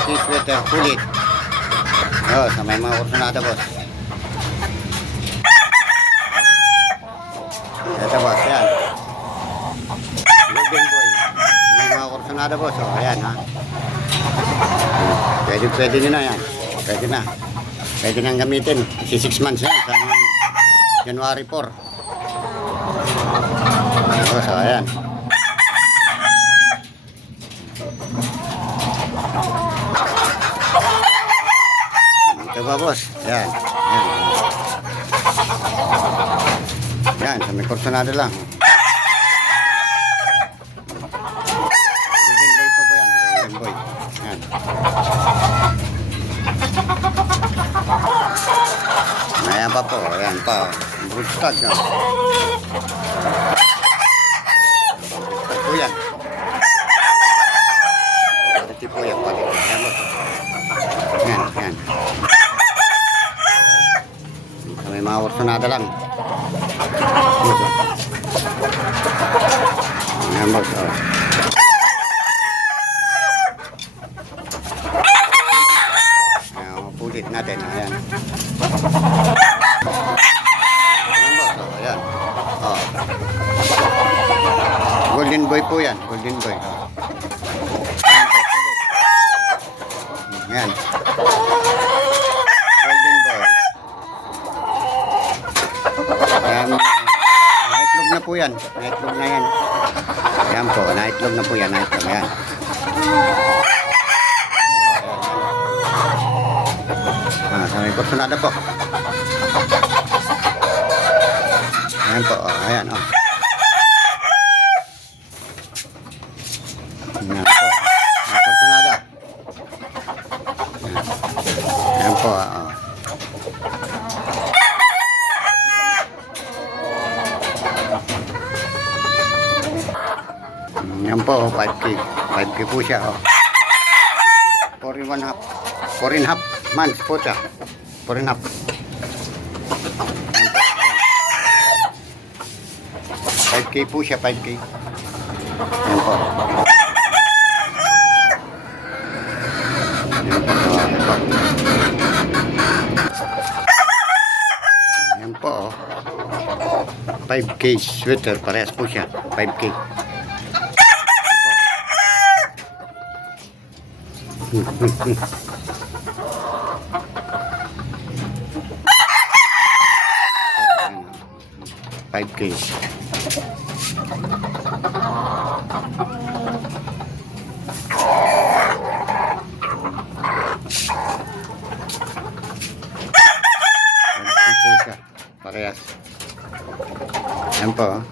5K sweater, kulit. Oh, sa may mga kursunada, boss. Ito, boss, yan. Golden boy. Sa may mga kursunada, boss. Oh, ayan, ha. Pwede nyo na yan. Pwede na. Pwede nang gamitin. 6 months na yan. Sa January 4. Oh, so, ayan. Ito ba, boss? Yan. Yan. Yan, sa may kursunada lang. Golden boy po yan. Golden boy. Yan. Ayan pa po. Ayan pa. Broodstock. Yan. Broodstock po yan. Ito po yan. Ayan po. Yan. Yan. May mga kursunada lang. Ayan boss. Oh. Ayan, pulit natin. Ayan. Ayan boss. Oh, ayan. Oh. Golden boy po yan. Golden boy. Oh. Ayan. Golden boy. Ayan. Naitlog na po yan. Naitlog na yan. Ayan po. Naitlog na po yan. Naitlog. Ayan. Ah, sa may kursunada po. Ayan po. Oh, ayan. Oh. Ayan po. May kursunada. Ayan. Ayan po. Oh. Yan po, 5K. 5K po siya, oh. 4 and 1 half. 4 and half months po siya. 4 and half. Yan po. 5K po siya, 5K. Yan po. Yan po. Yan po, oh. 5K sweater, parehas po siya. 5K. Five K. Po siya. Parehas. Yan po.